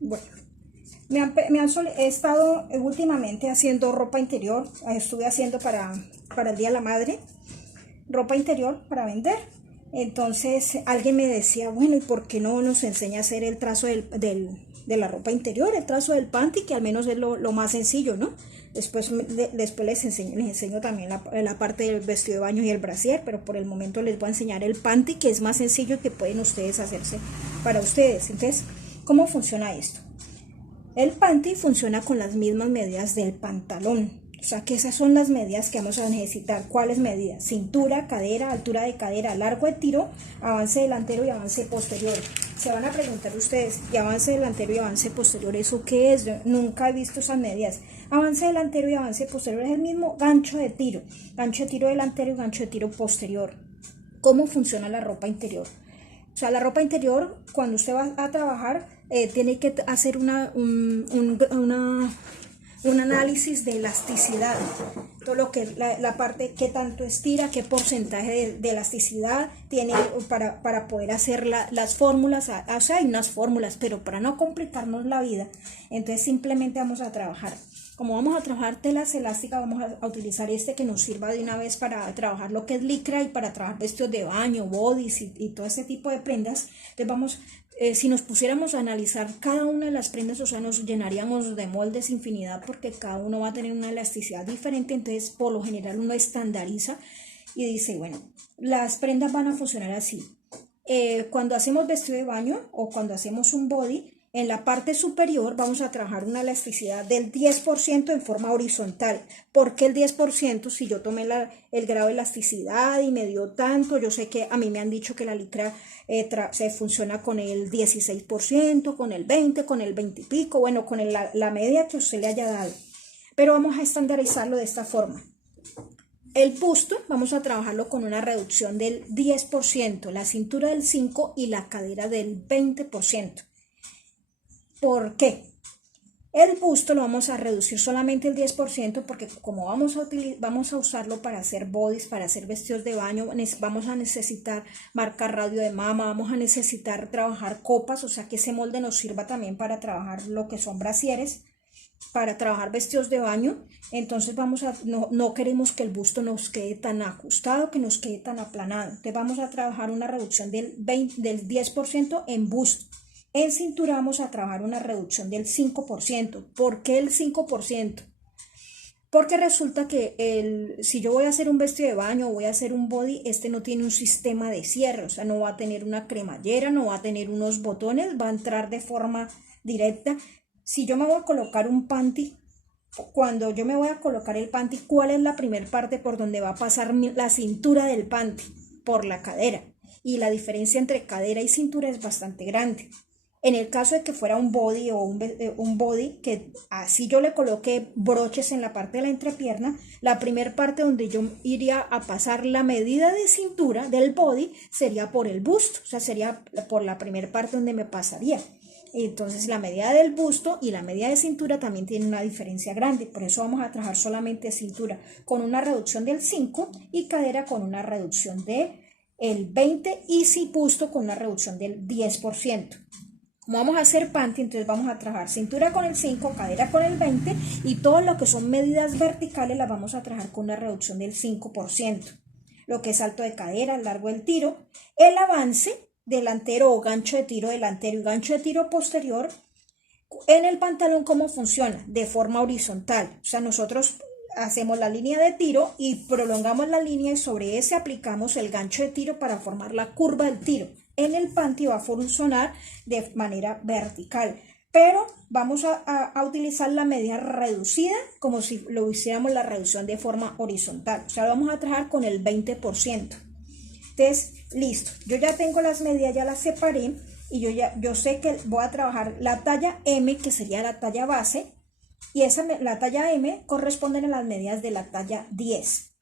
Bueno, he estado últimamente haciendo ropa interior. Estuve haciendo para el Día de la Madre ropa interior para vender. Entonces alguien me decía, bueno, ¿y por qué no nos enseña a hacer el trazo de la ropa interior, el trazo del panty, que al menos es lo más sencillo, ¿no? Después les enseño también la parte del vestido de baño y el brasier, pero por el momento les voy a enseñar el panty, que es más sencillo, que pueden ustedes hacerse para ustedes. Entonces, ¿cómo funciona esto? El panty funciona con las mismas medidas del pantalón. O sea que esas son las medidas que vamos a necesitar. ¿Cuáles medidas? Cintura, cadera, altura de cadera, largo de tiro, avance delantero y avance posterior. Se van a preguntar ustedes, ¿y avance delantero y avance posterior eso qué es? Yo nunca he visto esas medidas. Avance delantero y avance posterior es el mismo gancho de tiro delantero y gancho de tiro posterior. ¿Cómo funciona la ropa interior? O sea, la ropa interior, cuando usted va a trabajar, tiene que hacer un análisis de elasticidad. Todo lo que la parte, qué tanto estira, qué porcentaje de elasticidad tiene para poder hacer las fórmulas. O sea, hay unas fórmulas, pero para no complicarnos la vida, entonces simplemente vamos a trabajar. Como vamos a trabajar telas elásticas, vamos a utilizar que nos sirva de una vez para trabajar lo que es licra y para trabajar vestidos de baño, bodys y todo ese tipo de prendas. Entonces si nos pusiéramos a analizar cada una de las prendas, o sea, nos llenaríamos de moldes infinidad, porque cada uno va a tener una elasticidad diferente. Entonces, por lo general, uno estandariza y dice, bueno, las prendas van a funcionar así. Cuando hacemos vestido de baño o cuando hacemos un body, en la parte superior vamos a trabajar una elasticidad del 10% en forma horizontal. ¿Por qué el 10%? Si yo tomé el grado de elasticidad y me dio tanto, yo sé que a mí me han dicho que la licra se funciona con el 16%, con el 20%, con el 20 y pico, bueno, con la media que usted le haya dado. Pero vamos a estandarizarlo de esta forma. El busto vamos a trabajarlo con una reducción del 10%, la cintura del 5% y la cadera del 20%. ¿Por qué? El busto lo vamos a reducir solamente el 10%, porque como vamos a usarlo para hacer bodys, para hacer vestidos de baño, vamos a necesitar marcar radio de mama, vamos a necesitar trabajar copas, o sea que ese molde nos sirva también para trabajar lo que son brasieres, para trabajar vestidos de baño. Entonces no queremos que el busto nos quede tan ajustado, que nos quede tan aplanado. Entonces vamos a trabajar una reducción del 10% en busto. En cintura vamos a trabajar una reducción del 5%. ¿Por qué el 5%? Porque resulta que si yo voy a hacer un vestido de baño o voy a hacer un body, no tiene un sistema de cierre, o sea, no va a tener una cremallera, no va a tener unos botones, va a entrar de forma directa. Si yo me voy a colocar un panty, cuando yo me voy a colocar el panty, ¿cuál es la primera parte por donde va a pasar la cintura del panty? Por la cadera. Y la diferencia entre cadera y cintura es bastante grande. En el caso de que fuera un body o un body que así yo le coloqué broches en la parte de la entrepierna, la primera parte donde yo iría a pasar la medida de cintura del body sería por el busto, o sea, sería por la primera parte donde me pasaría. Entonces la medida del busto y la medida de cintura también tienen una diferencia grande, por eso vamos a trabajar solamente cintura con una reducción del 5 y cadera con una reducción del 20 y busto con una reducción del 10%. Como vamos a hacer panty, entonces vamos a trabajar cintura con el 5, cadera con el 20 y todo lo que son medidas verticales las vamos a trabajar con una reducción del 5%. Lo que es alto de cadera, largo del tiro, el avance delantero o gancho de tiro delantero y gancho de tiro posterior. En el pantalón, ¿cómo funciona? De forma horizontal, o sea, nosotros hacemos la línea de tiro y prolongamos la línea y sobre ese aplicamos el gancho de tiro para formar la curva del tiro. En el panty va a funcionar de manera vertical, pero vamos a utilizar la medida reducida como si lo hiciéramos la reducción de forma horizontal, o sea, vamos a trabajar con el 20%. Entonces, listo, yo ya tengo las medidas, ya las separé y yo sé que voy a trabajar la talla M, que sería la talla base, y la talla M corresponde a las medidas de la talla 10.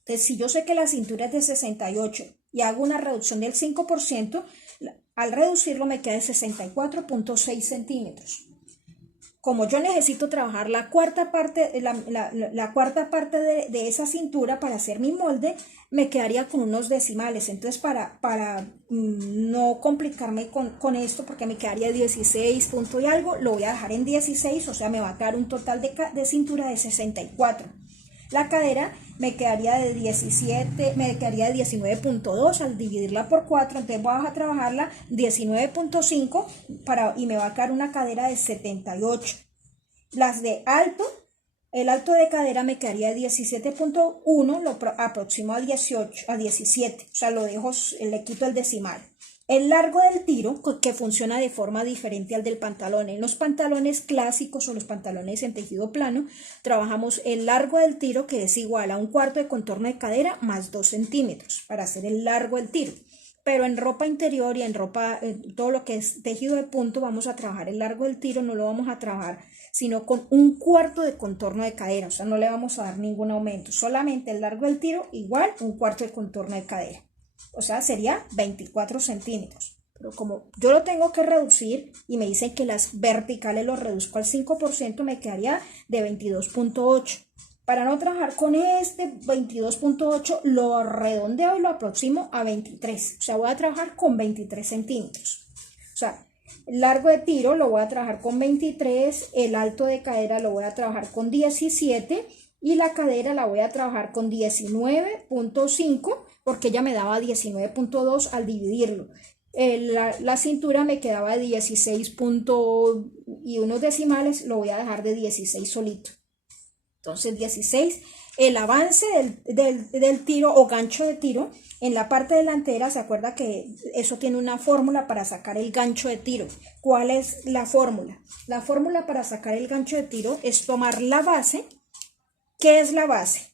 Entonces, si yo sé que la cintura es de 68 y hago una reducción del 5%, al reducirlo me queda de 64.6 centímetros. como yo necesito trabajar la cuarta parte, la cuarta parte de esa cintura para hacer mi molde, me quedaría con unos decimales. Entonces, para no complicarme con esto, porque me quedaría 16 punto y algo, lo voy a dejar en 16, o sea, me va a quedar un total de cintura de 64. La cadera me quedaría de 17, me quedaría de 19.2 al dividirla por 4, entonces voy a trabajarla 19.5 y me va a quedar una cadera de 78. Las de alto, el alto de cadera me quedaría de 17.1, lo aproximo a 18, a 17, o sea, lo dejo, le quito el decimal. El largo del tiro, que funciona de forma diferente al del pantalón. En los pantalones clásicos o los pantalones en tejido plano, trabajamos el largo del tiro, que es igual a un cuarto de contorno de cadera más 2 centímetros para hacer el largo del tiro. Pero en ropa interior y en ropa, todo lo que es tejido de punto, vamos a trabajar el largo del tiro, no lo vamos a trabajar sino con un cuarto de contorno de cadera, o sea, no le vamos a dar ningún aumento, solamente el largo del tiro igual un cuarto de contorno de cadera. O sea, sería 24 centímetros. Pero como yo lo tengo que reducir y me dicen que las verticales los reduzco al 5%, me quedaría de 22.8. Para no trabajar con este 22.8, lo redondeo y lo aproximo a 23. O sea, voy a trabajar con 23 centímetros. O sea, el largo de tiro lo voy a trabajar con 23, el alto de cadera lo voy a trabajar con 17 y la cadera la voy a trabajar con 19.5 porque ella me daba 19.2 al dividirlo. La cintura me quedaba de 16 y unos decimales, lo voy a dejar de 16 solito. Entonces 16, el avance del tiro o gancho de tiro en la parte delantera, se acuerda que eso tiene una fórmula para sacar el gancho de tiro. ¿Cuál es la fórmula? La fórmula para sacar el gancho de tiro es tomar la base. ¿Qué es la base?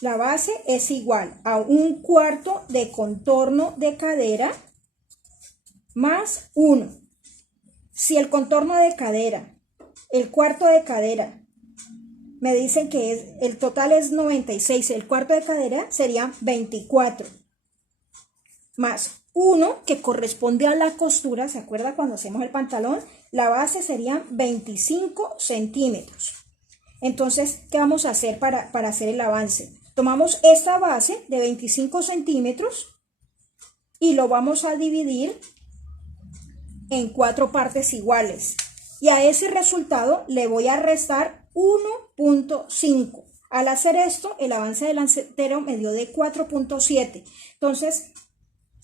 La base es igual a un cuarto de contorno de cadera más 1. Si el contorno de cadera, el cuarto de cadera, me dicen que el total es 96, el cuarto de cadera sería 24, más 1 que corresponde a la costura, ¿se acuerda cuando hacemos el pantalón? La base serían 25 centímetros. Entonces, ¿qué vamos a hacer para hacer el avance? Tomamos esta base de 25 centímetros y lo vamos a dividir en 4 partes iguales. Y a ese resultado le voy a restar 1.5. Al hacer esto, el avance delantero me dio de 4.7. Entonces,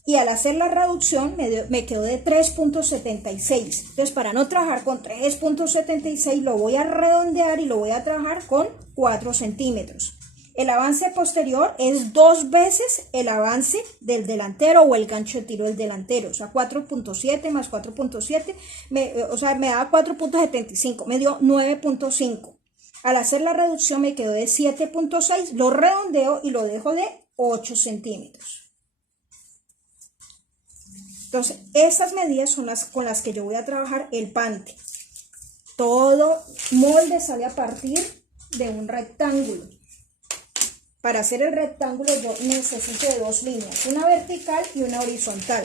y al hacer la reducción me quedó de 3.76. Entonces, para no trabajar con 3.76, lo voy a redondear y lo voy a trabajar con 4 centímetros. El avance posterior es 2 veces el avance del delantero o el gancho de tiro del delantero. O sea, 4.7 más 4.7, me da 4.75, me dio 9.5. Al hacer la reducción me quedó de 7.6, lo redondeo y lo dejo de 8 centímetros. Entonces, estas medidas son las con las que yo voy a trabajar el pante. Todo molde sale a partir de un rectángulo. Para hacer el rectángulo yo necesito de 2 líneas, una vertical y una horizontal.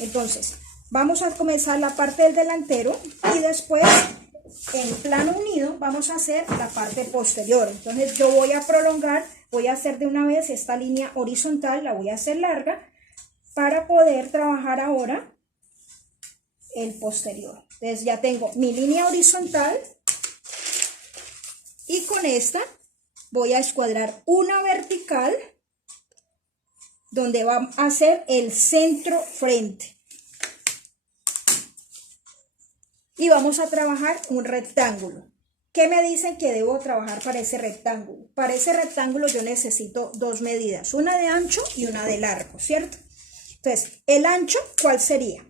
Entonces, vamos a comenzar la parte del delantero y después en plano unido vamos a hacer la parte posterior. Entonces yo voy a prolongar, voy a hacer de una vez esta línea horizontal, la voy a hacer larga para poder trabajar ahora el posterior. Entonces ya tengo mi línea horizontal y con esta voy a escuadrar una vertical donde va a ser el centro frente. Y vamos a trabajar un rectángulo. ¿Qué me dicen que debo trabajar para ese rectángulo? Para ese rectángulo yo necesito 2 medidas, una de ancho y una de largo, ¿cierto? Entonces, el ancho, ¿cuál sería?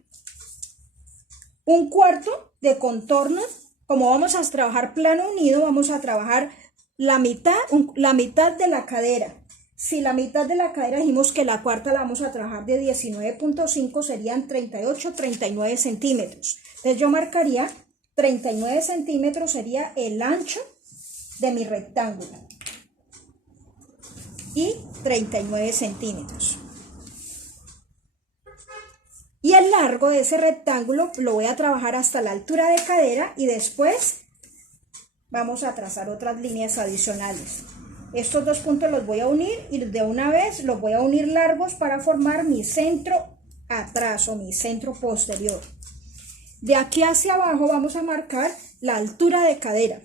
Un cuarto de contorno. Como vamos a trabajar plano unido, vamos a trabajar la mitad de la cadera. Si la mitad de la cadera dijimos que la cuarta la vamos a trabajar de 19.5, serían 38, 39 centímetros. Entonces yo marcaría 39 centímetros sería el ancho de mi rectángulo. Y 39 centímetros. Y el largo de ese rectángulo lo voy a trabajar hasta la altura de cadera y después vamos a trazar otras líneas adicionales. Estos dos puntos los voy a unir y de una vez los voy a unir largos para formar mi centro atrás o mi centro posterior. De aquí hacia abajo vamos a marcar la altura de cadera.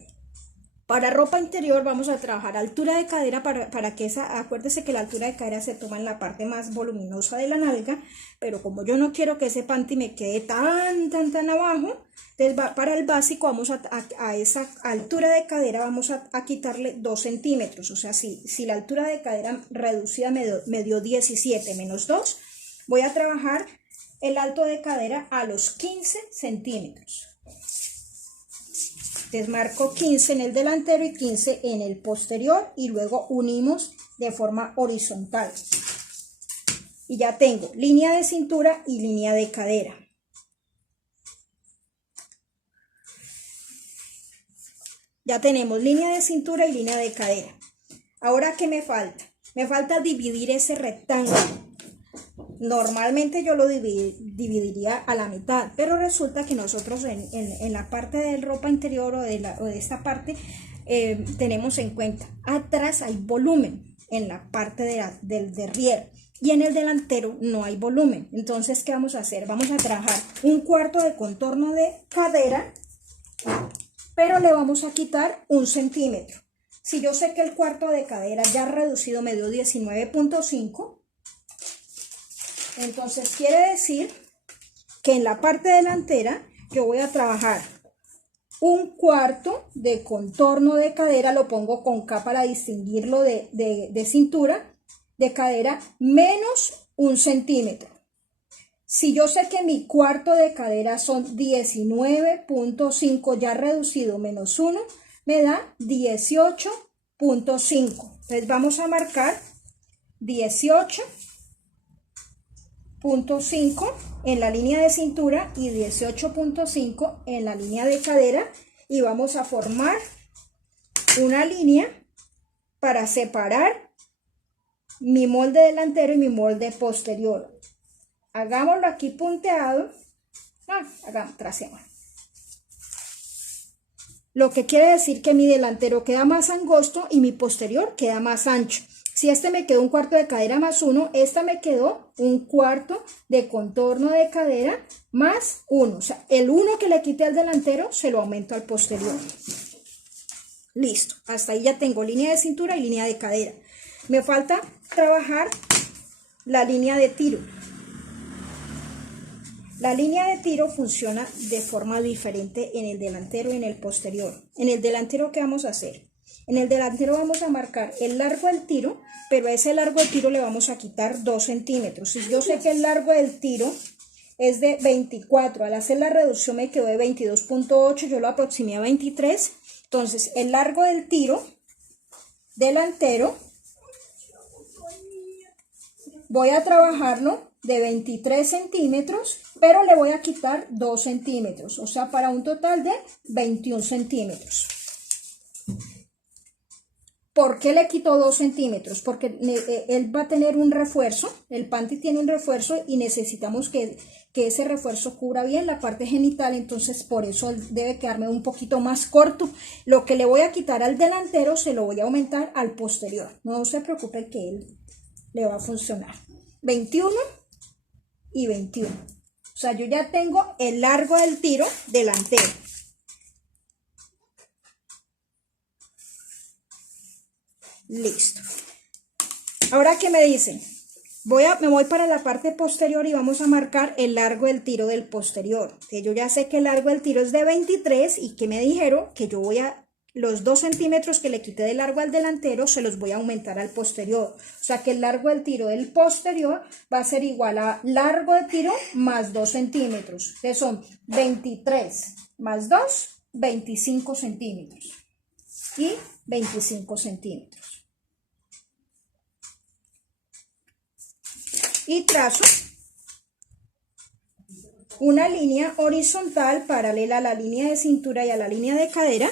Para ropa interior vamos a trabajar altura de cadera para que acuérdese que la altura de cadera se toma en la parte más voluminosa de la nalga, pero como yo no quiero que ese panty me quede tan abajo, entonces para el básico vamos a esa altura de cadera vamos a quitarle 2 centímetros, o sea, si la altura de cadera reducida me dio 17 menos 2, voy a trabajar el alto de cadera a los 15 centímetros. Entonces marco 15 en el delantero y 15 en el posterior y luego unimos de forma horizontal. Y ya tengo línea de cintura y línea de cadera. Ya tenemos línea de cintura y línea de cadera. Ahora, ¿qué me falta? Me falta dividir ese rectángulo. Normalmente yo lo dividiría a la mitad, pero resulta que nosotros en la parte de ropa interior o de esta parte tenemos en cuenta, atrás hay volumen en la parte del derrière y en el delantero no hay volumen. Entonces, ¿qué vamos a hacer? Vamos a trabajar un cuarto de contorno de cadera, pero le vamos a quitar 1 centímetro. Si yo sé que el cuarto de cadera ya reducido me dio 19.5, entonces quiere decir que en la parte delantera yo voy a trabajar un cuarto de contorno de cadera, lo pongo con K para distinguirlo de cintura, de cadera, menos 1 centímetro. Si yo sé que mi cuarto de cadera son 19.5 ya reducido menos 1, me da 18.5. Entonces vamos a marcar 18.5 en la línea de cintura y 18.5 en la línea de cadera y vamos a formar una línea para separar mi molde delantero y mi molde posterior. Hagámoslo aquí punteado. Tracemos. Lo que quiere decir que mi delantero queda más angosto y mi posterior queda más ancho. Si este me quedó un cuarto de cadera más 1, esta me quedó un cuarto de contorno de cadera más 1. O sea, el 1 que le quité al delantero se lo aumento al posterior. Listo. Hasta ahí ya tengo línea de cintura y línea de cadera. Me falta trabajar la línea de tiro. La línea de tiro funciona de forma diferente en el delantero y en el posterior. En el delantero, ¿qué vamos a hacer? En el delantero vamos a marcar el largo del tiro, pero a ese largo del tiro le vamos a quitar 2 centímetros. Si yo sé que el largo del tiro es de 24, al hacer la reducción me quedó de 22.8, yo lo aproximé a 23. Entonces, el largo del tiro delantero voy a trabajarlo de 23 centímetros, pero le voy a quitar 2 centímetros, o sea, para un total de 21 centímetros. ¿Por qué le quito 2 centímetros? Porque él va a tener un refuerzo, el panty tiene un refuerzo y necesitamos que ese refuerzo cubra bien la parte genital, entonces por eso debe quedarme un poquito más corto. Lo que le voy a quitar al delantero se lo voy a aumentar al posterior. No se preocupe que él le va a funcionar. 21 y 21. O sea, yo ya tengo el largo del tiro delantero. Listo. Ahora, ¿qué me dicen? Me voy para la parte posterior y vamos a marcar el largo del tiro del posterior. Que yo ya sé que el largo del tiro es de 23 y que me dijeron que yo voy a los 2 centímetros que le quité de largo al delantero se los voy a aumentar al posterior. O sea que el largo del tiro del posterior va a ser igual a largo de tiro más 2 centímetros. Que son 23 más 2, 25 centímetros. Y 25 centímetros. Y trazo una línea horizontal paralela a la línea de cintura y a la línea de cadera.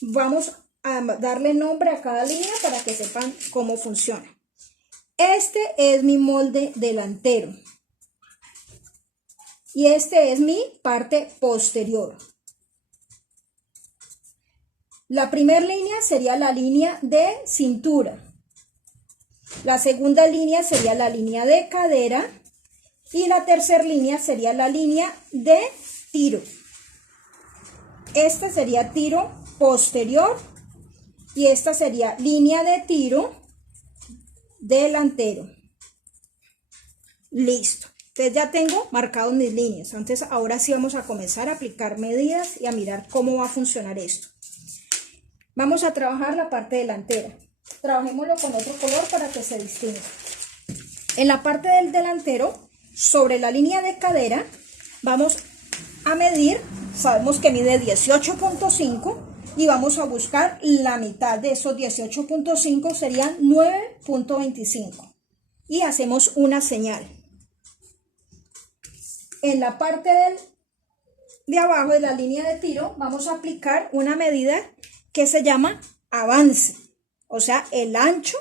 Vamos a darle nombre a cada línea para que sepan cómo funciona. Este es mi molde delantero. y este es mi parte posterior. La primera línea sería la línea de cintura. La segunda línea sería la línea de cadera y la tercera línea sería la línea de tiro. Esta sería tiro posterior y esta sería línea de tiro delantero. Listo. Entonces ya tengo marcados mis líneas. Entonces ahora sí vamos a comenzar a aplicar medidas y a mirar cómo va a funcionar esto. Vamos a trabajar la parte delantera. Trabajémoslo con otro color para que se distinga. En la parte del delantero, sobre la línea de cadera, vamos a medir, sabemos que mide 18.5 y vamos a buscar la mitad de esos 18.5, serían 9.25. Y hacemos una señal. En la parte de abajo de la línea de tiro vamos a aplicar una medida que se llama avance, o sea, el ancho,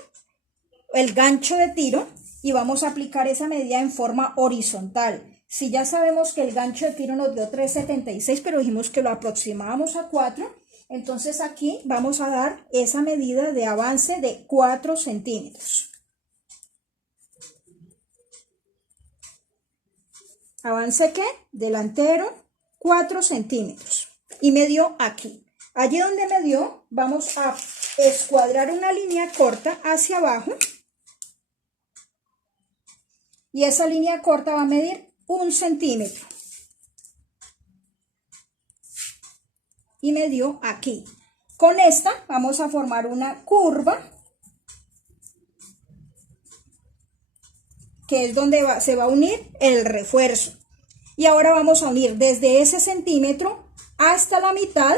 el gancho de tiro, y vamos a aplicar esa medida en forma horizontal. Si ya sabemos que el gancho de tiro nos dio 3,76, pero dijimos que lo aproximábamos a 4, entonces aquí vamos a dar esa medida de avance de 4 centímetros. Avance ¿qué? Delantero, 4 centímetros. Y me dio aquí. Allí donde me dio, vamos a escuadrar una línea corta hacia abajo. Y esa línea corta va a medir 1 centímetro. Y me dio aquí. Con esta vamos a formar una curva, que es donde se va a unir el refuerzo. Y ahora vamos a unir desde ese centímetro hasta la mitad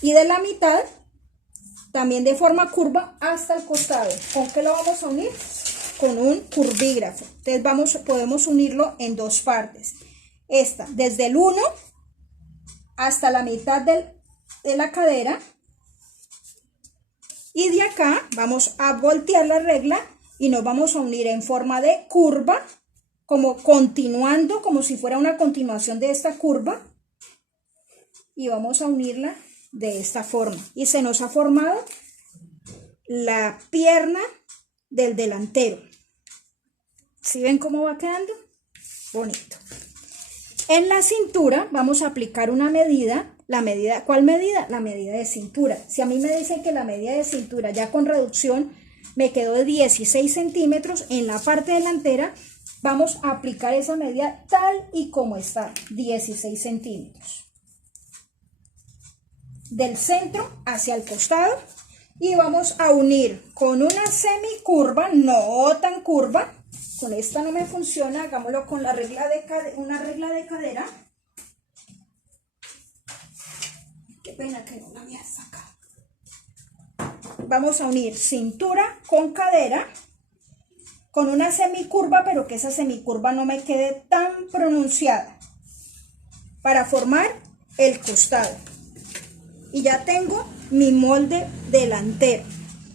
y de la mitad también de forma curva hasta el costado. ¿Con qué lo vamos a unir? Con un curvígrafo. Entonces podemos unirlo en dos partes. Esta desde el 1 hasta la mitad de la cadera. Y de acá vamos a voltear la regla y nos vamos a unir en forma de curva, como continuando, como si fuera una continuación de esta curva. Y vamos a unirla de esta forma. Y se nos ha formado la pierna del delantero. ¿Sí ven cómo va quedando? Bonito. En la cintura vamos a aplicar una medida. ¿Cuál medida? La medida de cintura. Si a mí me dicen que la medida de cintura ya con reducción me quedó de 16 centímetros, en la parte delantera vamos a aplicar esa medida tal y como está, 16 centímetros. Del centro hacia el costado, y vamos a unir con una semicurva, no tan curva. Con esta no me funciona, hagámoslo con la regla una regla de cadera. Qué pena que no la había sacado. Vamos a unir cintura con cadera, con una semicurva, pero que esa semicurva no me quede tan pronunciada, para formar el costado. Y ya tengo mi molde delantero.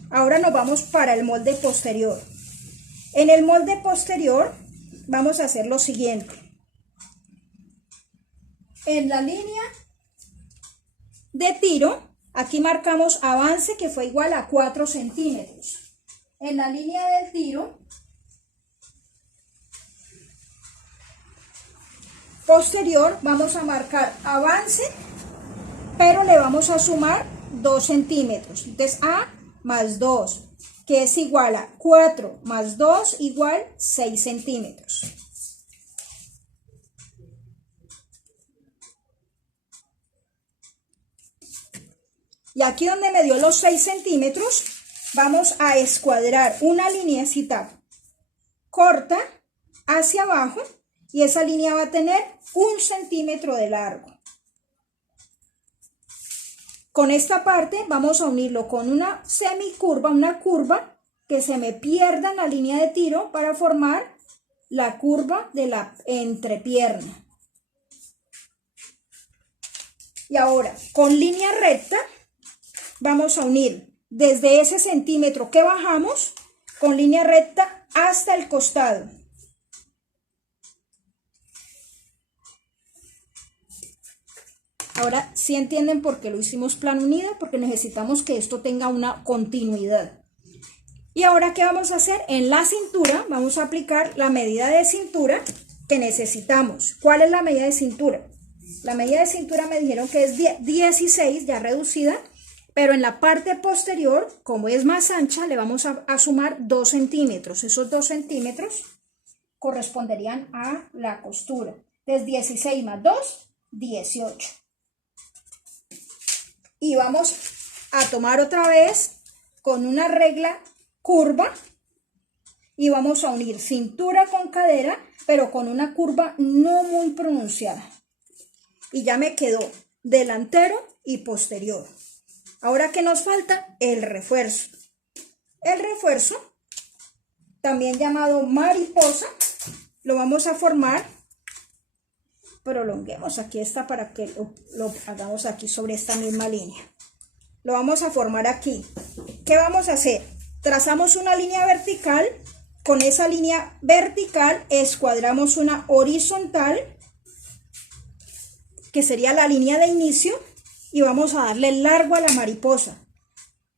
Ahora nos vamos para el molde posterior. En el molde posterior vamos a hacer lo siguiente. En la línea de tiro, aquí marcamos avance, que fue igual a 4 centímetros. En la línea del tiro posterior vamos a marcar avance, pero le vamos a sumar 2 centímetros. Entonces A más 2, que es igual a 4 más 2 igual 6 centímetros. Y aquí donde me dio los 6 centímetros, vamos a escuadrar una lineecita corta hacia abajo, y esa línea va a tener 1 centímetro de largo. Con esta parte vamos a unirlo con una semicurva, una curva que se me pierda en la línea de tiro para formar la curva de la entrepierna. Y ahora, con línea recta, vamos a unir desde ese centímetro que bajamos, con línea recta hasta el costado. Ahora sí entienden por qué lo hicimos plan unida, porque necesitamos que esto tenga una continuidad. Y ahora, ¿qué vamos a hacer? En la cintura vamos a aplicar la medida de cintura que necesitamos. ¿Cuál es la medida de cintura? La medida de cintura me dijeron que es 16, ya reducida, pero en la parte posterior, como es más ancha, le vamos a sumar 2 centímetros. Esos 2 centímetros corresponderían a la costura. Entonces 16 más 2, 18. Y vamos a tomar otra vez con una regla curva y vamos a unir cintura con cadera, pero con una curva no muy pronunciada. Y ya me quedó delantero y posterior. Ahora, ¿qué nos falta? El refuerzo. El refuerzo, también llamado mariposa, lo vamos a formar. Prolonguemos aquí esta para que lo hagamos aquí sobre esta misma línea. Lo vamos a formar aquí. ¿Qué vamos a hacer? Trazamos una línea vertical. Con esa línea vertical escuadramos una horizontal, que sería la línea de inicio, y vamos a darle largo a la mariposa.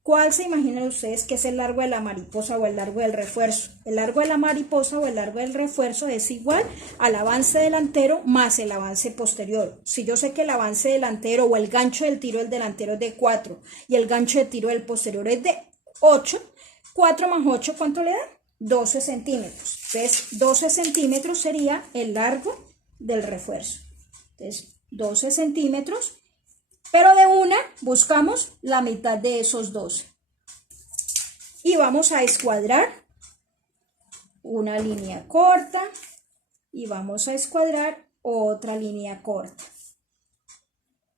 ¿Cuál se imaginan ustedes que es el largo de la mariposa o el largo del refuerzo? El largo de la mariposa o el largo del refuerzo es igual al avance delantero más el avance posterior. Si yo sé que el avance delantero o el gancho del tiro del delantero es de 4 y el gancho de tiro del posterior es de 8, 4 más 8, ¿cuánto le da? 12 centímetros. Entonces, 12 centímetros sería el largo del refuerzo. Entonces, 12 centímetros. Pero de una buscamos la mitad de esos 12. Y vamos a escuadrar una línea corta y vamos a escuadrar otra línea corta.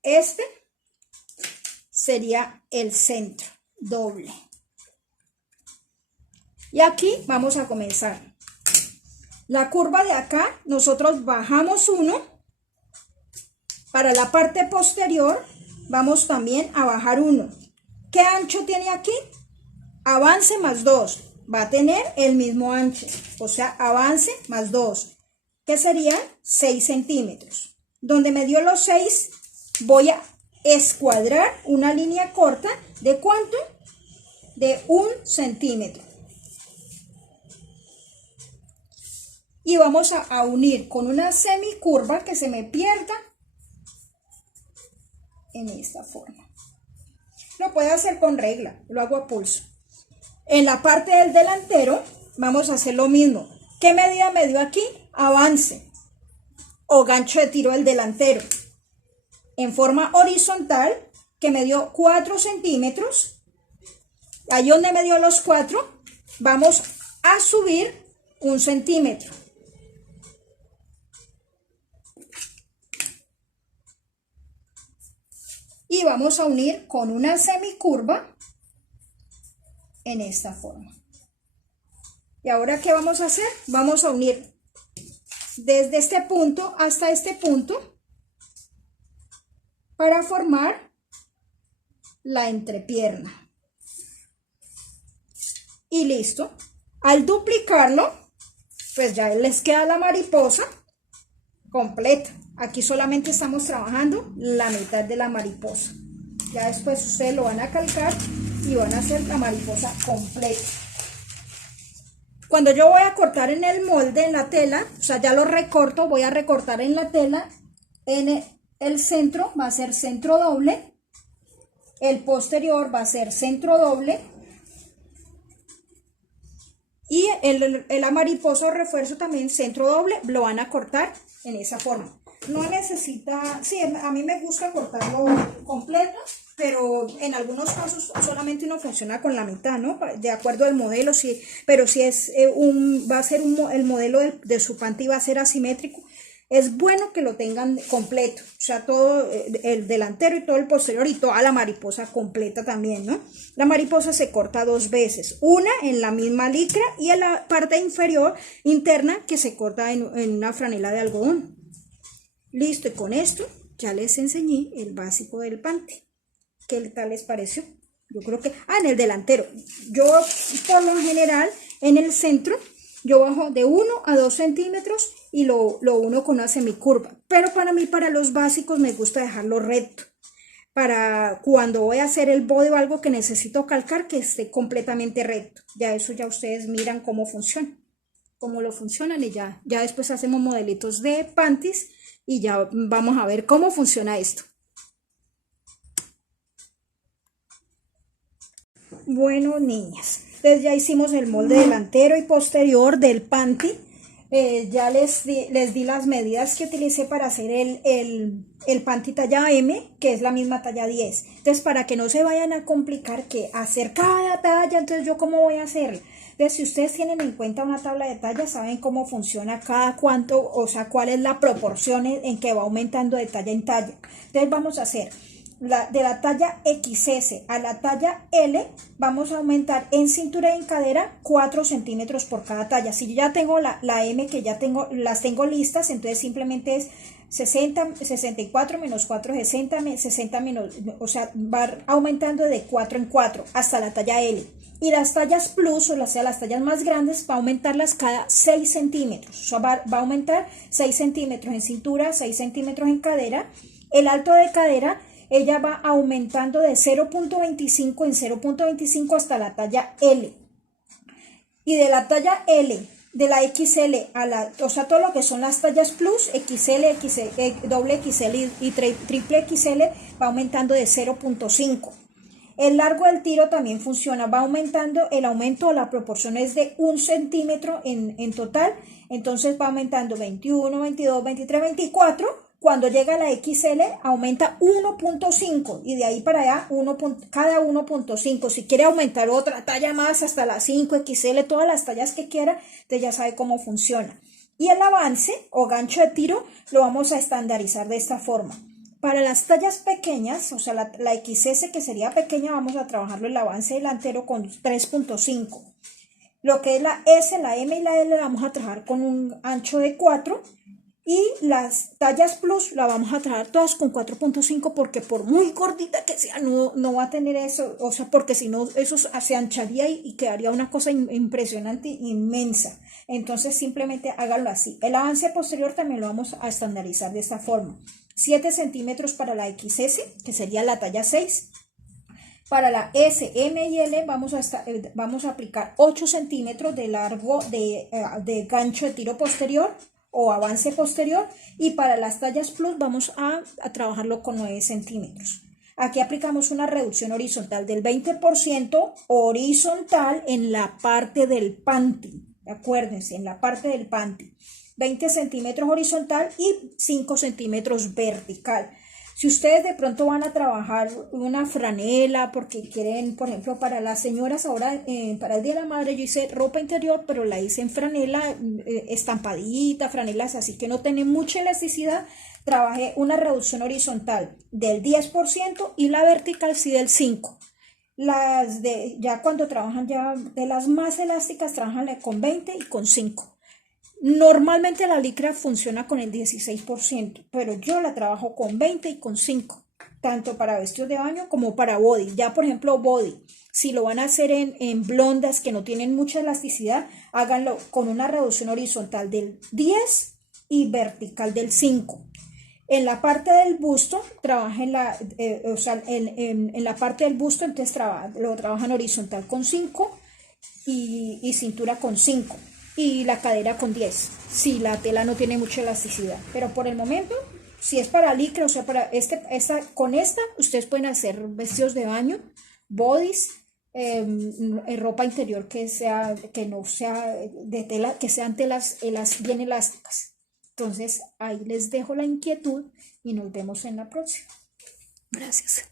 Este sería el centro doble. Y aquí vamos a comenzar. La curva de acá, nosotros bajamos 1. Para la parte posterior vamos también a bajar 1. ¿Qué ancho tiene aquí? Avance más 2. Va a tener el mismo ancho. O sea, avance más 2. Que serían 6 centímetros. Donde me dio los 6, voy a escuadrar una línea corta. ¿De cuánto? De 1 centímetro. Y vamos a unir con una semicurva que se me pierda en esta forma. Lo puedo hacer con regla, lo hago a pulso. En la parte del delantero vamos a hacer lo mismo. ¿Qué medida me dio aquí? Avance o gancho de tiro del delantero. En forma horizontal, que me dio 4 centímetros. Ahí donde me dio los 4, vamos a subir 1 centímetro. Y vamos a unir con una semicurva en esta forma. ¿Y ahora qué vamos a hacer? Vamos a unir desde este punto hasta este punto para formar la entrepierna. Y listo. Al duplicarlo, pues ya les queda la mariposa completa. Aquí solamente estamos trabajando la mitad de la mariposa. Ya después ustedes lo van a calcar y van a hacer la mariposa completa. Cuando yo voy a cortar en el molde, en la tela, o sea, ya lo recorto, voy a recortar en la tela, en el centro va a ser centro doble, el posterior va a ser centro doble, y la mariposa o refuerzo también centro doble, lo van a cortar en esa forma. No necesita, sí, a mí me gusta cortarlo completo, pero en algunos casos solamente uno funciona con la mitad, ¿no? De acuerdo al modelo, sí, pero si es va a ser el modelo de su panty va a ser asimétrico, es bueno que lo tengan completo, o sea, todo el delantero y todo el posterior y toda la mariposa completa también, ¿no? La mariposa se corta 2 veces, una en la misma licra y en la parte inferior interna que se corta en una franela de algodón. Listo, y con esto ya les enseñé el básico del panty. ¿Qué tal les pareció? Yo creo que, en el delantero, yo por lo general en el centro Yo bajo de 1 a 2 centímetros y lo uno con una semicurva. Pero para mí, para los básicos, me gusta dejarlo recto. Para cuando voy a hacer el body o algo que necesito calcar, que esté completamente recto. Ya eso ya ustedes miran cómo funciona, cómo lo funcionan y ya después hacemos modelitos de panties y ya vamos a ver cómo funciona esto. Bueno, niñas, entonces ya hicimos el molde delantero y posterior del panty. Ya les di las medidas que utilicé para hacer el panty talla M, que es la misma talla 10. Entonces, para que no se vayan a complicar que hacer cada talla, entonces yo cómo voy a hacerlo. Entonces, si ustedes tienen en cuenta una tabla de tallas, saben cómo funciona cada cuánto, o sea, cuál es la proporción en que va aumentando de talla en talla. Entonces, vamos a hacer de la talla XS a la talla L, vamos a aumentar en cintura y en cadera 4 centímetros por cada talla. Si yo ya tengo la M, que ya las tengo listas, entonces simplemente es 64 menos 4, 60 menos, o sea, va aumentando de 4 en 4 hasta la talla L. Y las tallas plus, o sea, las tallas más grandes, va a aumentarlas cada 6 centímetros. O sea, va a aumentar 6 centímetros en cintura, 6 centímetros en cadera. El alto de cadera, ella va aumentando de 0.25 en 0.25 hasta la talla L. Y de la talla L, de la XL a la, o sea, todo lo que son las tallas plus, XL, doble XL y triple XL, va aumentando de 0.5. El largo del tiro también funciona, va aumentando, el aumento de la proporción es de 1 centímetro en total, entonces va aumentando 21, 22, 23, 24. Cuando llega a la XL aumenta 1.5 y de ahí para allá cada 1.5. Si quiere aumentar otra talla más hasta la 5XL, todas las tallas que quiera, usted ya sabe cómo funciona. Y el avance o gancho de tiro lo vamos a estandarizar de esta forma. Para las tallas pequeñas, o sea, la XS que sería pequeña, vamos a trabajarlo el avance delantero con 3.5. Lo que es la S, la M y la L la vamos a trabajar con un ancho de 4. Y las tallas plus la vamos a trabajar todas con 4.5 porque por muy gordita que sea no va a tener eso, o sea, porque si no eso se ancharía y quedaría una cosa impresionante, inmensa. Entonces simplemente háganlo así. El avance posterior también lo vamos a estandarizar de esta forma. 7 centímetros para la XS, que sería la talla 6. Para la S, M y L vamos a aplicar 8 centímetros de largo de gancho de tiro posterior o avance posterior, y para las tallas plus vamos a trabajarlo con 9 centímetros. Aquí aplicamos una reducción horizontal del 20% horizontal en la parte del panty. Acuérdense, en la parte del panty. 20 centímetros horizontal y 5 centímetros vertical. Si ustedes de pronto van a trabajar una franela porque quieren, por ejemplo, para las señoras ahora, para el Día de la Madre yo hice ropa interior, pero la hice en franela estampadita, franelas así que no tienen mucha elasticidad, trabajé una reducción horizontal del 10% y la vertical sí del 5%. Ya cuando trabajan ya de las más elásticas, trabajan con 20 y con 5%. Normalmente la licra funciona con el 16%, pero yo la trabajo con 20 y con 5, tanto para vestidos de baño como para body. Ya, por ejemplo, body, si lo van a hacer en blondas que no tienen mucha elasticidad, háganlo con una reducción horizontal del 10 y vertical del 5. En la parte del busto, trabajen en la parte del busto, entonces lo trabajan horizontal con 5 y cintura con 5. Y la cadera con 10, si la tela no tiene mucha elasticidad. Pero por el momento, si es para licra, o sea, para con esta, ustedes pueden hacer vestidos de baño, bodies, ropa interior que no sea de tela, que sean telas bien elásticas. Entonces, ahí les dejo la inquietud y nos vemos en la próxima. Gracias.